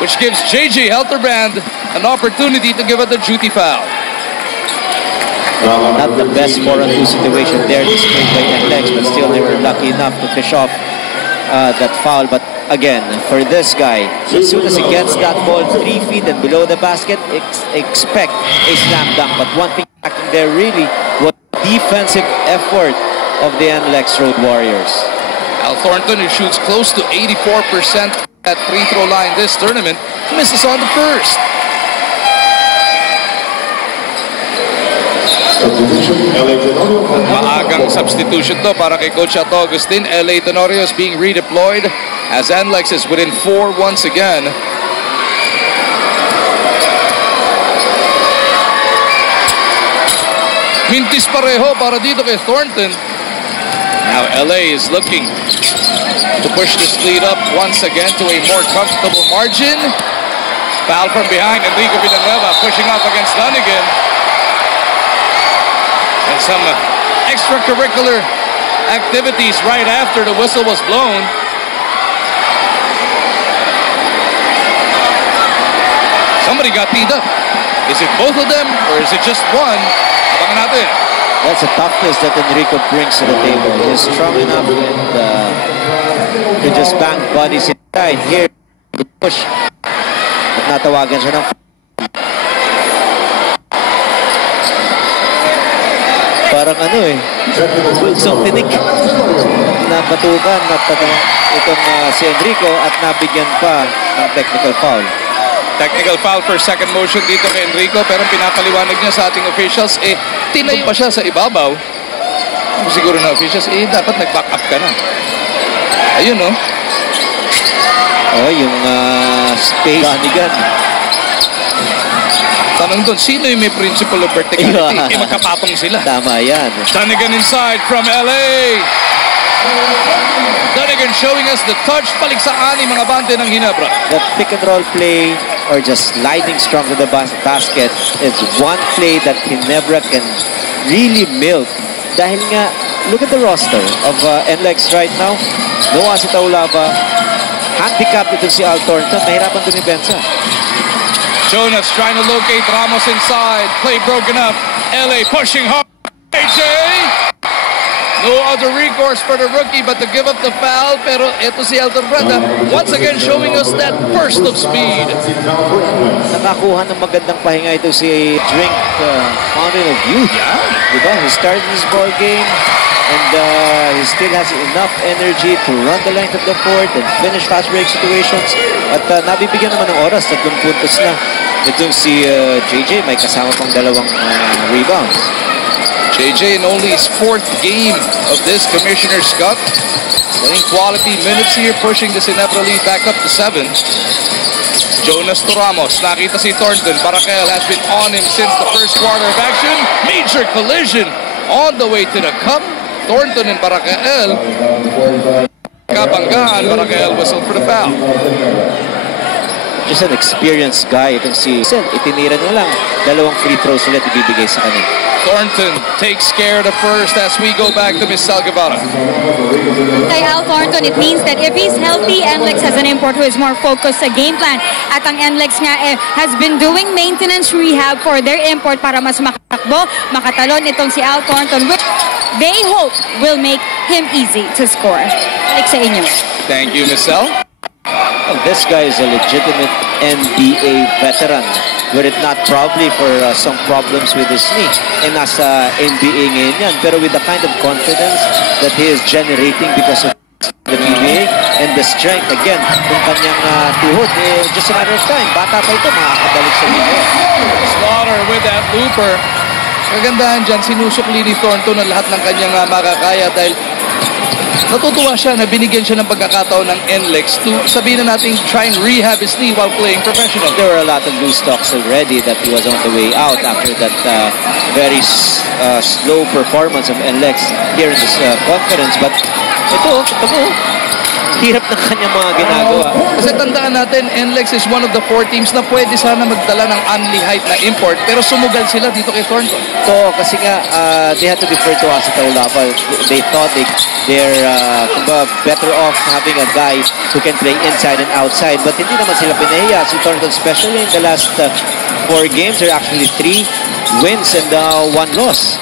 which gives JJ Helterbrand an opportunity to give it a duty foul. Not the best 4-on-2 situation there displayed by NLEX, but still they were lucky enough to fish off that foul. But again, for this guy, as soon as he gets that ball 3 feet and below the basket, expect a slam dunk. But one thing lacking there really was defensive effort of the NLEX Road Warriors. Al Thornton, who shoots close to 84% at free throw line this tournament, misses on the first. Maagang substitution to para kay Coach Chato Agustin. LA Tenorio is being redeployed as NLEX is within 4 once again. Mintis pareho para dito kay Thornton. Now LA is looking to push this lead up once again to a more comfortable margin. Foul from behind, Enrico Villanueva pushing off against Dunnigan. And some extracurricular activities right after the whistle was blown. Somebody got beat up. Is it both of them or is it just one? Abangan natin. That's a toughness that Enrico brings to the table. He's strong enough and to just bang bodies inside. Here, the push. At natawagan siya ng parang ano bulsong tinik na batukan at itong si Enrico at nabigyan pa ng technical foul. Technical foul for second motion dito kay Enrico, pero pinapaliwanag niya sa ating officials, tinayo pa siya sa ibabaw. Siguro na officials, dapat nag-back up ka na. Ayun, no? Yung space. Danigan. Tanong doon, sino yung may principle of verticality? Magkapatong sila. Tama yan. Dunnigan inside from LA. Dunnigan showing us the touch. Balik sa ani mga bante ng Ginebra. The pick and roll play or just sliding strong to the basket is one play that Ginebra can really milk. Dahil nga, look at the roster of NLEX right now. Noah Sitaulaba, handicapped ito si Al Thornton. Mahirapan dumibensa. Jonas trying to locate Ramos inside. Play broken up. LA pushing hard. AJ! No other recourse for the rookie but to give up the foul. Pero ito si Helterbrand once again showing us that burst of speed. Nakakuha ng magandang pahinga ito si Drink Fountain of Youth. Yeah. Diba? He started his ball game and he still has enough energy to run the length of the court and finish fast break situations. At nabibigyan naman ng oras, 3 puntos na. Itong si JJ may kasama pang 2 rebounds. JJ in only his 4th game of this Commissioner's Cup. Winning quality minutes here, pushing the Ginebra lead back up to 7. Jonas to Ramos. Nakita si Thornton. Barakel has been on him since the first quarter of action. Major collision on the way to the cup. Thornton and Barakel. Kabanggaan, Barakel whistle for the foul. Just an experienced guy. Itong si Sel, itinira na lang. 2 free throws ulit ibibigay sa kanya. Thornton takes care of the first as we go back to Ms. Salgavara. Kay Al Thornton, it means that if he's healthy, NLEX has an import who is more focused sa game plan. At ang NLEX nga has been doing maintenance rehab for their import para mas makatakbo, makatalon itong si Al Thornton, which they hope will make him easy to score. Like sa inyo. Thank you, Ms. Sal. Well, this guy is a legitimate NBA veteran. Were it not probably for some problems with his knee. And nasa NBA ngayon yan. Pero with the kind of confidence that he is generating because of the PBA and the strength, again, yung kanyang tuhod, just a matter of time. Bata pa ito, makakabalik sa liga. Slaughter with that looper. Kagandahan dyan, sinusukli ni Thornton ang lahat ng kanyang makakaya dahil natutuwa siya na binigyan siya ng pagkakataon ng NLEX to sabihin na natin try and rehab his knee while playing professional. There were a lot of loose talks already that he was on the way out after that very slow performance of NLEX here in this conference. But ito, hirap ng kanyang mga ginagawa. Kasi tandaan natin, NLEX is one of the 4 teams na pwede sana magdala ng Anli height na import, pero sumugal sila dito kay Thornton. So, kasi nga, they had to defer to Asi Taulapa. They thought they're better off having a guy who can play inside and outside. But hindi naman sila pinahiya. Si Thornton, especially in the last 4 games, there are actually 3 wins and 1 loss.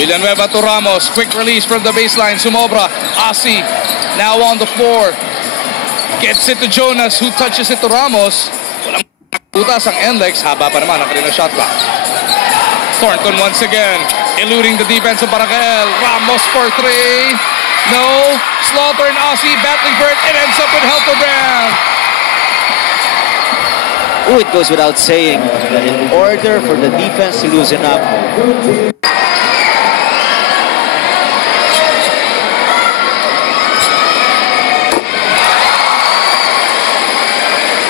Villanueva to Ramos. Quick release from the baseline. Sumobra. Asi now on the floor. Gets it to Jonas, who touches it to Ramos. Walang putas ang NLEX. Haba pa naman ang kanilang shot clock. Thornton once again. Eluding the defense of Baracael. Ramos for 3. No. Slaughter and Asi battling for it. It ends up with Helterbrand. Oh, it goes without saying that in order for the defense to loosen up,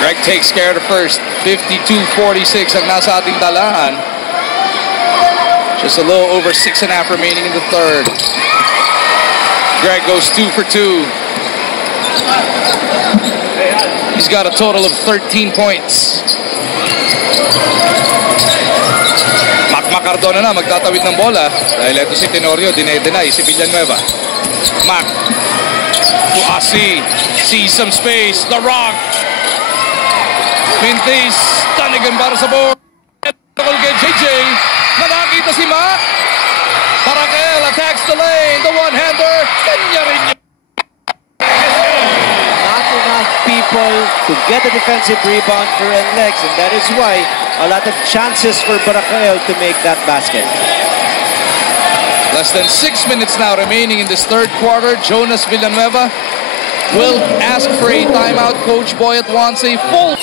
Greg takes care of the first. 52-46 ang nasa ating talaan. Just a little over 6.5 remaining in the third. Greg goes 2 for 2. He's got a total of 13 points. Mac Cardona na magtatawid ng bola. Dahil ito si Tenorio, dinay si Villanueva. Mac to Asi. Sees some space. The Rock. Mintis, Tanigan para sa board. Kay JJ, nakakita si Mac. Baracael attacks the lane, the one-hander. Kanya rin niya. not enough people to get a defensive rebound for NLEX, and that is why a lot of chances for Baracael to make that basket. Less than 6 minutes now remaining in this third quarter. Jonas Villanueva will ask for a timeout. Coach Boyet wants a full.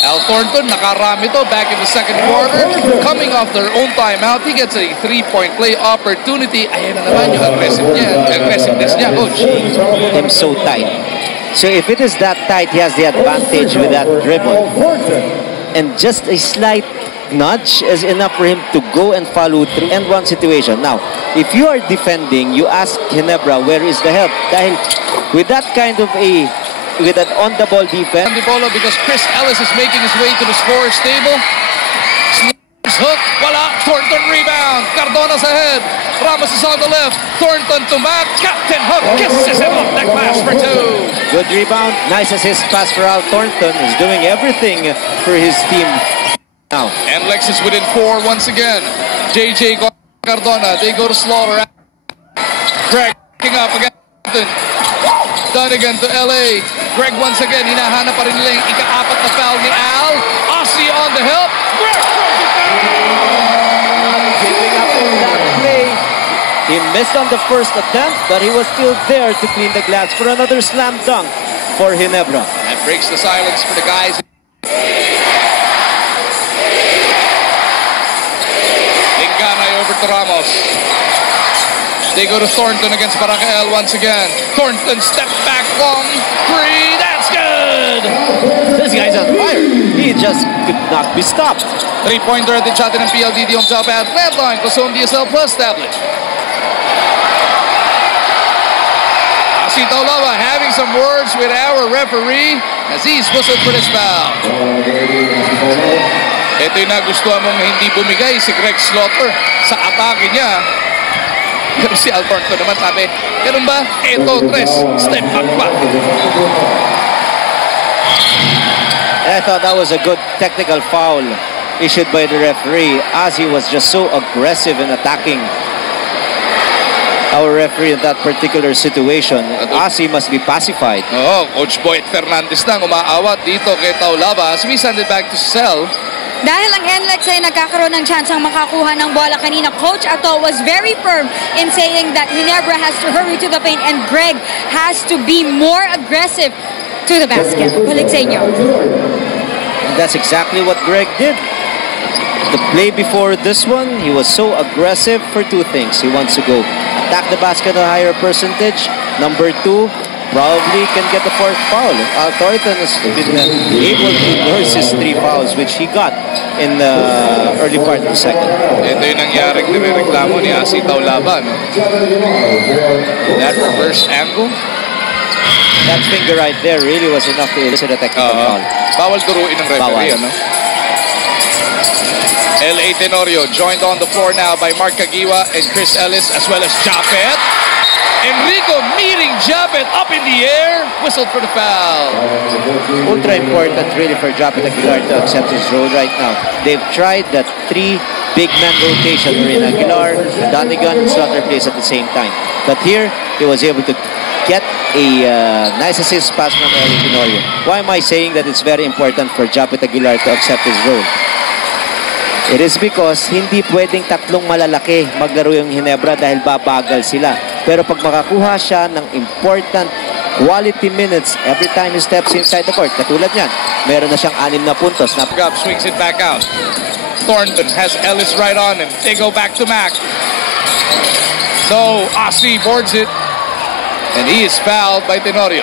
Al Thornton, nakarami to back in the second quarter. Coming off their own timeout, he gets a 3-point play opportunity. Ayan na naman yung aggressiveness niya, Coach. Him so tight. So if it is that tight, he has the advantage with that dribble. And just a slight nudge is enough for him to go and follow through and one situation. Now, if you are defending, you ask Ginebra, where is the help? Dahil with that kind of with an on-the-ball defense. Antipolo because Chris Ellis is making his way to the scorer's table. Hook, wala. Thornton rebound. Cardona's ahead. Ramos is on the left. Thornton to Mac. Captain Hook kisses him off the glass for 2. Good rebound. Nice assist pass for Al Thornton. He's doing everything for his team now. And Lex is within 4 once again. JJ Cardona. They go to Slaughter. Greg picking up again. Donegan to LA. Greg once again, hinahanap pa rin nila yung ika-4 na foul ni Al. Asi on the help. Greg throws it down. Giving up on that play. He missed on the first attempt, but he was still there to clean the glass for another slam dunk for Ginebra. That breaks the silence for the guys. Linganay over to Ramos. They go to Thornton against Baracael once again. Thornton step back long 3. That's good. This guy's on fire. He just could not be stopped. 3-pointer at the shot ng PLDT on top at red line. Quezon DSL Plus tablet. Asi Taulapa having some words with our referee as he's whistled for this foul. Ito yung nagustuhan mong hindi bumigay si Greg Slaughter sa atake niya. Pero si Al Thornton naman sabi, ganun ba? Eto, 3. Step back pa. And I thought that was a good technical foul issued by the referee as he was just so aggressive in attacking our referee in that particular situation. Asi must be pacified. Oo, Coach Boyet Fernandez na umaawat dito kay Taulapa as we send it back to Cell. Dahil ang NLEX ay nagkakaroon ng chance ang makakuha ng bola kanina, Coach Ato was very firm in saying that Ginebra has to hurry to the paint and Greg has to be more aggressive to the basket. Balik sa inyo. And that's exactly what Greg did. The play before this one, he was so aggressive for 2 things. He wants to go attack the basket at a higher percentage. Number 2, probably can get the 4th foul. Al Thornton has been able to nurse his 3 fouls, which he got in the early part of the second. Ito yung nangyaring nireklamo ni Asi Taulapa. No? That reverse angle. That finger right there really was enough to elicit a technical foul. Bawal turuin ng referee, Bawal. ano? L.A. Tenorio joined on the floor now by Mark Caguioa and Chris Ellis as well as Japet. Enrico meeting Japet up in the air. Whistled for the foul. Ultra important really for Japet Aguilar to accept his role right now. They've tried that 3 big man rotation wherein Aguilar, Donegan, and Slaughter plays at the same time. But here, he was able to get a nice assist pass from L.A. Tenorio. Why am I saying that it's very important for Japet Aguilar to accept his role? It is because hindi pwedeng tatlong malalaki maglaro yung Ginebra dahil babagal sila. Pero pag makakuha siya ng important quality minutes every time he steps inside the court, katulad niyan, meron na siyang 6 na puntos. Up, swings it back out. Thornton has Ellis right on him. They go back to Mac. So, Asi boards it. And he is fouled by Tenorio.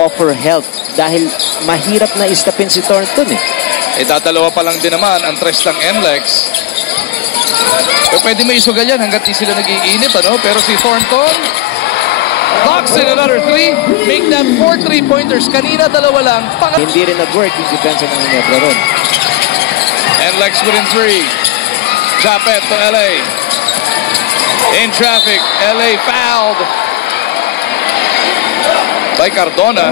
Offer help dahil mahirap na istapin si Thornton eh. Dadalawa pa lang din naman ang tres ng NLEX. Pero pwede may isugal yan hanggat di sila nag-iinit, ano? Pero si Thornton locks in another 3. Make that 4 3-pointers. Kanina dalawa lang. Hindi rin nag-work yung defense ng Ginebra ron. NLEX within 3. Japet to LA. In traffic. LA fouled by Cardona.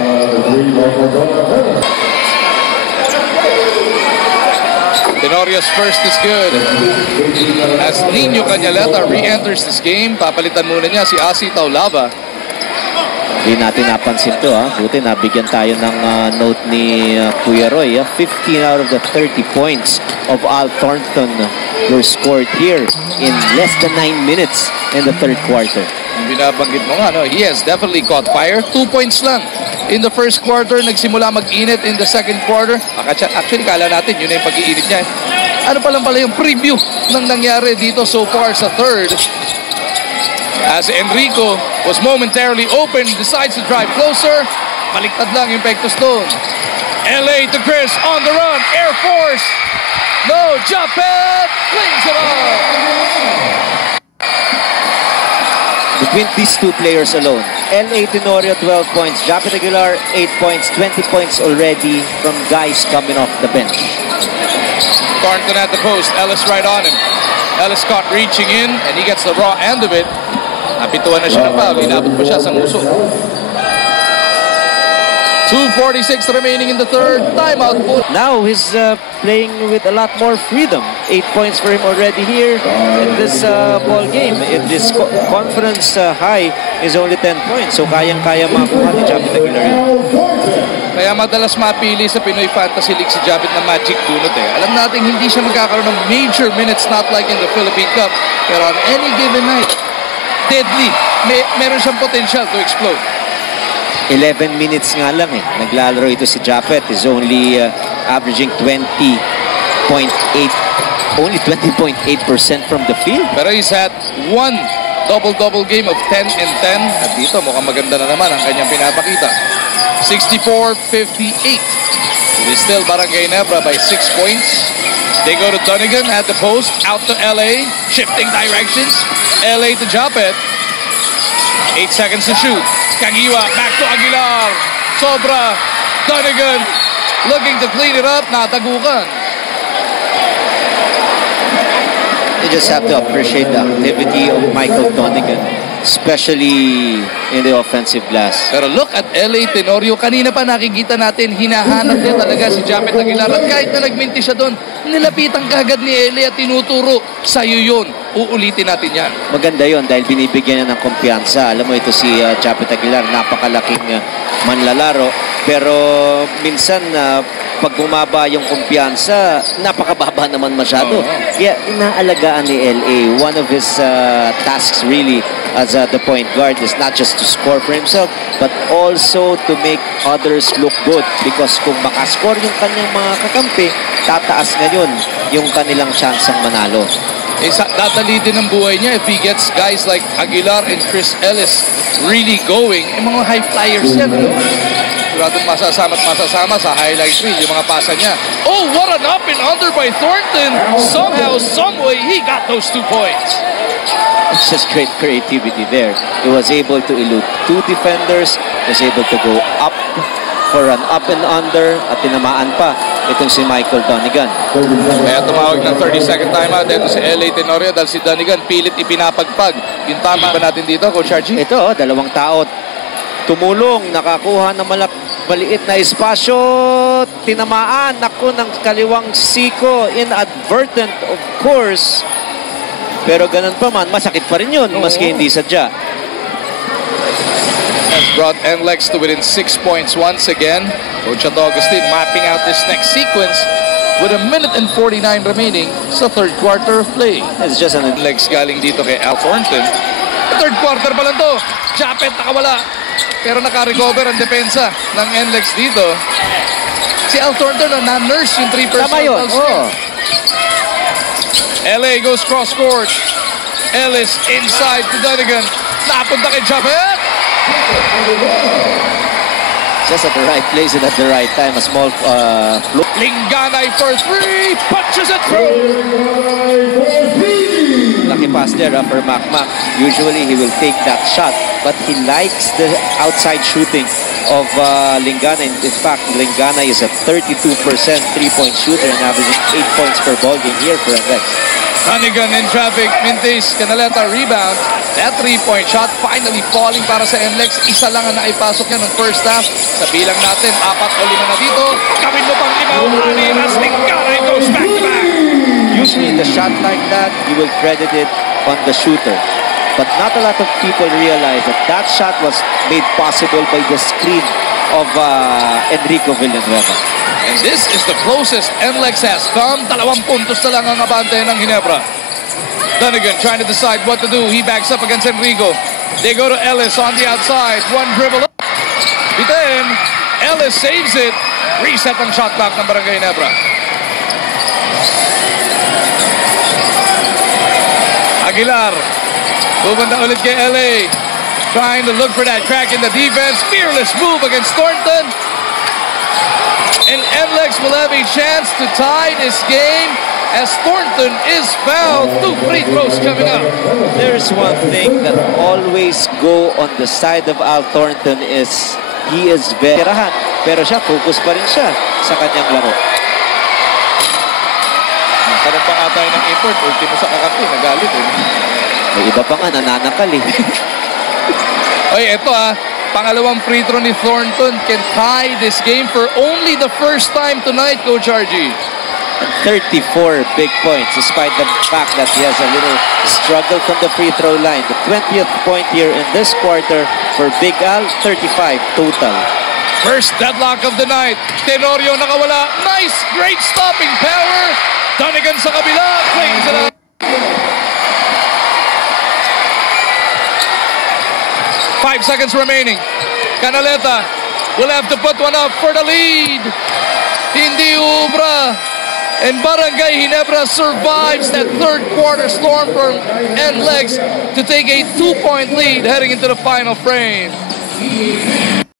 Tenorio's first is good. As Nino Cañaleta re-enters this game, papalitan muna niya si Asi Taulava. Hindi natin napansin to ha. Buti nabigyan tayo ng note ni Kuya Roy. 15 out of the 30 points of Al Thornton were scored here in less than 9 minutes in the third quarter. Binabanggit mo nga, no? He has definitely caught fire. 2 points lang in the first quarter. Nagsimula mag-init in the second quarter. Actually, kala natin yun na yung pag-iinit niya. Ano pa lang pala yung preview ng nangyari dito so far sa third. As Enrico was momentarily open, decides to drive closer. Baliktad lang yung pektos doon. LA to Chris on the run. Air Force. No, Japet cleans it up. Between these two players alone, L.A. Tenorio 12 points, Japet Aguilar 8 points, 20 points already from guys coming off the bench. Thornton at the post, Ellis right on him. Ellis caught reaching in and he gets the raw end of it. Napituan na siya ng foul, inabot pa siya sa nguso. 2:46 remaining in the third. Timeout. Now he's playing with a lot more freedom. 8 points for him already here in this ball game. If this confidence high is only 10 points, so kayang-kaya makuha ni Japet Aguilar. Kaya madalas mapili sa Pinoy Fantasy League si Japet na magic bunot eh. Alam natin hindi siya magkakaroon ng major minutes, not like in the Philippine Cup. Pero on any given night, deadly. Meron siyang potential to explode. 11 minutes nga lang eh. Naglalaro ito si Japet. Is only averaging 20.8. Only 20.8% from the field. Pero he's had one double-double game of 10 and 10. At dito mukhang maganda na naman ang kanyang pinapakita. 64-58. It is still Barangay Nebra by 6 points. They go to Donegan at the post. Out to LA. Shifting directions. LA to Japet. 8 seconds to shoot. Caguioa back to Aguilar. Sobra. Donegan looking to clean it up. Natagukan. You just have to appreciate the activity of Michael Donegan, especially in the offensive glass. Pero look at L.A. Tenorio. Kanina pa nakikita natin, hinahanap niya talaga si Japet Aguilar. At kahit na nagminti siya doon, nilapitan kagad ni L.A. at tinuturo, sa'yo yun. Uulitin natin yan. Maganda yon dahil binibigyan niya ng kumpiyansa. Alam mo ito si Japet Aguilar, napakalaking manlalaro. Pero minsan pag bumaba yung kumpiyansa, napakababa naman masyado. Kaya inaalagaan ni L.A. One of his tasks really as the point guard is not just to score for himself, but also to make others look good. Because kung makascore yung kanyang mga kakampi, tataas ngayon yung kanilang tsansang manalo. Dadali din ang buhay niya if he gets guys like Aguilar and Chris Ellis really going. Yung mga high flyers yan, no? Siguradong masasama sa highlight reel yung mga pasa niya. Oh, what an up and under by Thornton. Somehow, someway, he got those 2 points. It's just great creativity there. He was able to elude 2 defenders, was able to go up for an up and under, at tinamaan pa itong si Michael Donegan. Kaya tumawag ng 30-second timeout dito si LA Tenorio dahil si Donegan pilit ipinapagpag. Yung tama ba natin dito, Coach Archie? Ito, 2 tao tumulong, nakakuha ng maliit na espasyo, tinamaan, naku, ng kaliwang siko, inadvertent of course. Pero ganun pa man, masakit pa rin yun, maski hindi sadya. Has brought NLEX to within 6 points once again. Coach Augustine mapping out this next sequence with 1 minute and 49 remaining sa third quarter of play. It's just an NLEX galing dito kay Al Thornton. Third quarter pa lang to. Japet nakawala. Pero naka-recover ang depensa ng NLEX dito. Si Al Thornton na-nurse yung 3 personal fouls. LA goes cross-court. Ellis inside to Donegan. Napunta kay Japet. Just at the right place and at the right time. A small Linganay for 3. Punches it through. Lucky pass there for Macmac. Usually he will take that shot, but he likes the outside shooting of Linganay. In fact, Linganay is a 32% three-point shooter and averaging 8 points per ball game here for NLEX. Donegan in traffic. Mintis Canaleta rebound. That 3-point shot finally falling para sa NLEX. Isa lang ang naipasok niya ng first half. Sa bilang natin, 4 o 5 na dito. Gawin mo pang 5 Alinas. Linganay goes back to back. Usually in the shot like that, you will credit it on the shooter. But not a lot of people realize that that shot was made possible by the screen of Enrico Villanueva. And this is the closest NLEX has come. 2 puntos na lang ang abante ng Ginebra. Donegan trying to decide what to do. He backs up against Enrico. They go to Ellis on the outside. 1 dribble up. Then, Ellis saves it. Reset ang shot clock ng Barangay Ginebra. Aguilar. Pupunta ulit kay LA. Trying to look for that crack in the defense. Fearless move against Thornton. And NLEX will have a chance to tie this game as Thornton is fouled. 2 free throws coming up. There's one thing that always go on the side of Al Thornton is he is very rahat. Pero siya, focus pa rin siya sa kanyang laro. Karoon pa nga tayo ng import. Ultimo sa kakampi. Nagalit eh. May iba pa nga nananakal eh. Oy, ito pangalawang free throw ni Thornton can tie this game for only the first time tonight, Coach RG. 34 big points despite the fact that he has a little struggle from the free throw line. The 20th point here in this quarter for Big Al, 35 total. First deadlock of the night. Tenorio nakawala. Nice, great stopping power. Donegan sa kabila. Clings it out. 5 seconds remaining. Canaleta will have to put one up for the lead. Hindi ubra. And Barangay Ginebra survives that third quarter storm from NLEX to take a 2-point lead heading into the final frame.